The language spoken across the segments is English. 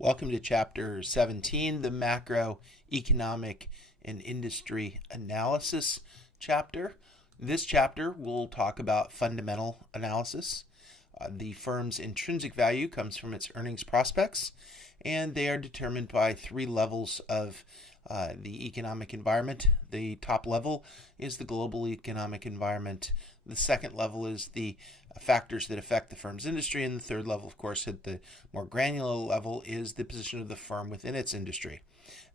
Welcome to Chapter 17, the Macroeconomic and Industry Analysis chapter. This chapter will talk about fundamental analysis. The firm's intrinsic value comes from its earnings prospects, and they are determined by three levels of the economic environment. The top level is the global economic environment. The second level is the factors that affect the firm's industry. And the third level, of course, at the more granular level, is the position of the firm within its industry.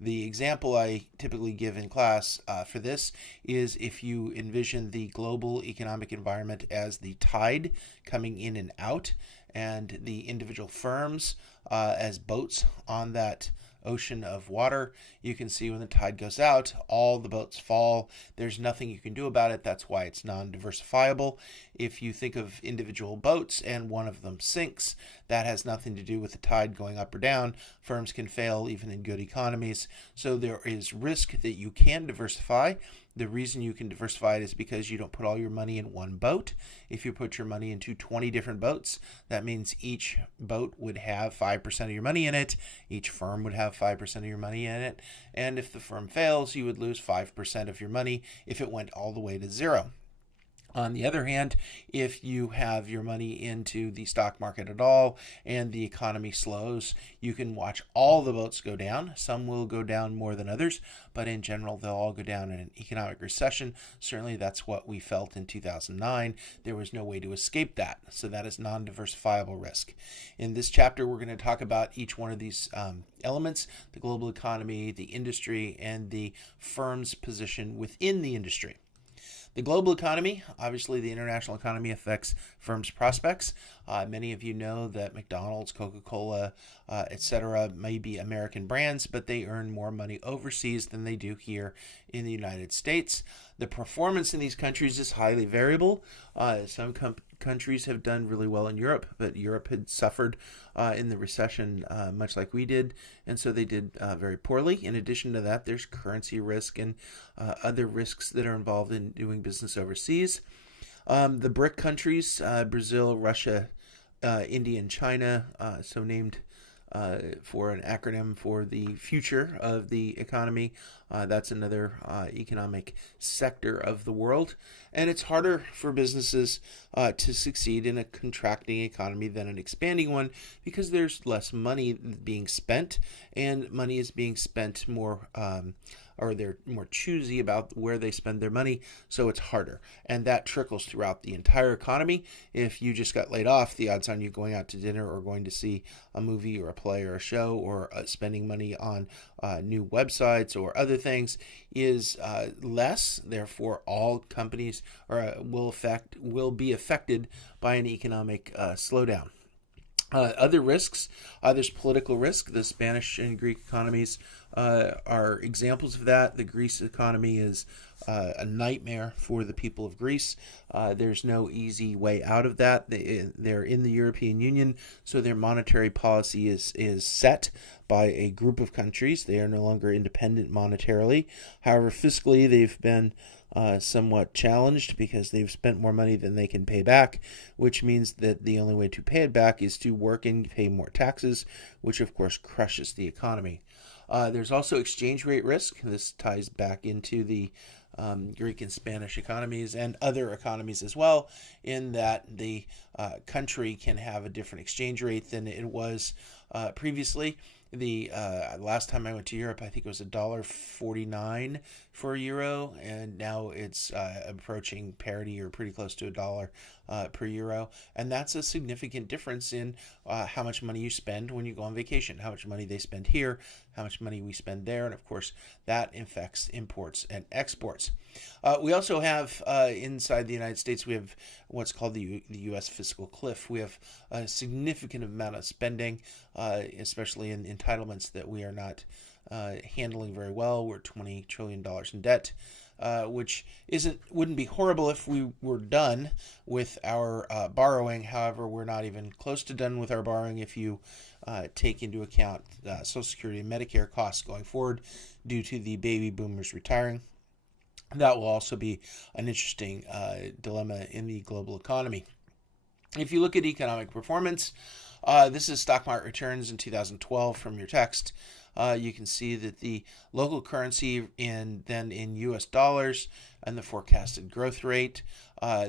The example I typically give in class for this is if you envision the global economic environment as the tide coming in and out, and the individual firms as boats on that ocean of water. You can see when the tide goes out, all the boats fall. There's nothing you can do about it. That's why it's non-diversifiable. If you think of individual boats and one of them sinks, that has nothing to do with the tide going up or down. Firms can fail even in good economies. So there is risk that you can diversify. The reason you can diversify it is because you don't put all your money in one boat. If you put your money into 20 different boats, that means each boat would have 5% of your money in it. Each firm would have 5% of your money in it. And if the firm fails, you would lose 5% of your money if it went all the way to zero. On the other hand, if you have your money into the stock market at all and the economy slows, you can watch all the boats go down. Some will go down more than others, but in general, they'll all go down in an economic recession. Certainly, that's what we felt in 2009. There was no way to escape that. So that is non-diversifiable risk. In this chapter, we're going to talk about each one of these elements: the global economy, the industry, and the firm's position within the industry. The global economy, obviously the international economy affects firms' prospects. Many of you know that McDonald's, Coca-Cola, etc. may be American brands, but they earn more money overseas than they do here in the United States. The performance in these countries is highly variable. Some countries have done really well in Europe, but Europe had suffered in the recession much like we did, and so they did very poorly. In addition to that, there's currency risk and other risks that are involved in doing business overseas. The BRIC countries, Brazil, Russia, India, and China, so named for an acronym for the future of the economy. That's another economic sector of the world. And it's harder for businesses to succeed in a contracting economy than an expanding one because there's less money being spent, and money is being spent more or they're more choosy about where they spend their money, so it's harder. And that trickles throughout the entire economy. If you just got laid off, the odds on you going out to dinner or going to see a movie or a play or a show or spending money on new websites or other things is less. Therefore, all companies will be affected by an economic slowdown. Other risks, there's political risk. The Spanish and Greek economies are examples of that. The Greece economy is a nightmare for the people of Greece. There's no easy way out of that. They're in the European Union, so their monetary policy is set by a group of countries. They are no longer independent monetarily. However, fiscally, they've been somewhat challenged because they've spent more money than they can pay back, which means that the only way to pay it back is to work and pay more taxes, which of course crushes the economy. There's also exchange rate risk. This ties back into the Greek and Spanish economies and other economies as well, in that the country can have a different exchange rate than it was previously. The last time I went to Europe, I think it was $1.49 for a euro, and now it's approaching parity or pretty close to $1 per euro. And that's a significant difference in how much money you spend when you go on vacation, how much money they spend here, how much money we spend there, and of course that affects imports and exports. We also have inside the United States, we have what's called the U.S. fiscal cliff. We have a significant amount of spending, especially in entitlements that we are not handling very well. We're $20 trillion in debt, which wouldn't be horrible if we were done with our borrowing. However, we're not even close to done with our borrowing if you take into account Social Security and Medicare costs going forward due to the baby boomers retiring. That will also be an interesting dilemma in the global economy. If you look at economic performance, This is stock market returns in 2012 from your text. You can see that the local currency in U.S. dollars and the forecasted growth rate.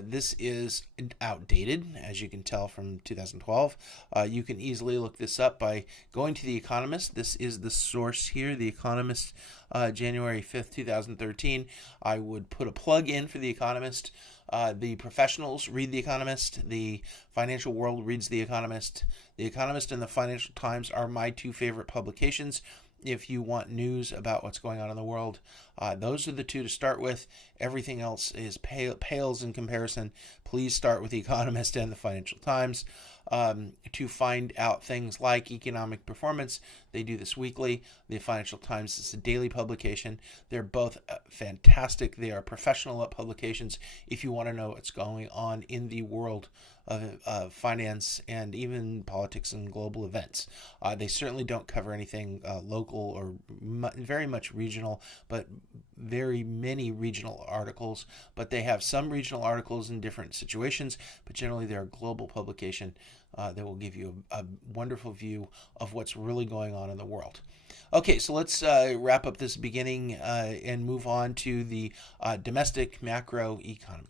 This is outdated, as you can tell from 2012. You can easily look this up by going to The Economist. This is the source here, The Economist, January 5th, 2013. I would put a plug in for The Economist. The professionals read The Economist. The financial world reads The Economist. The Economist and the Financial Times are my two favorite publications. If you want news about what's going on in the world, those are the two to start with. Everything else is pales in comparison. Please start with The Economist and the Financial Times. To find out things like economic performance, they do this weekly. The Financial Times is a daily publication. They're both fantastic. They are professional publications if you want to know what's going on in the world of finance and even politics and global events. They certainly don't cover anything local or very much regional, but very many regional articles. But they have some regional articles in different situations, but generally they're a global publication that will give you a wonderful view of what's really going on in the world. Okay, so let's wrap up this beginning and move on to the domestic macro economy.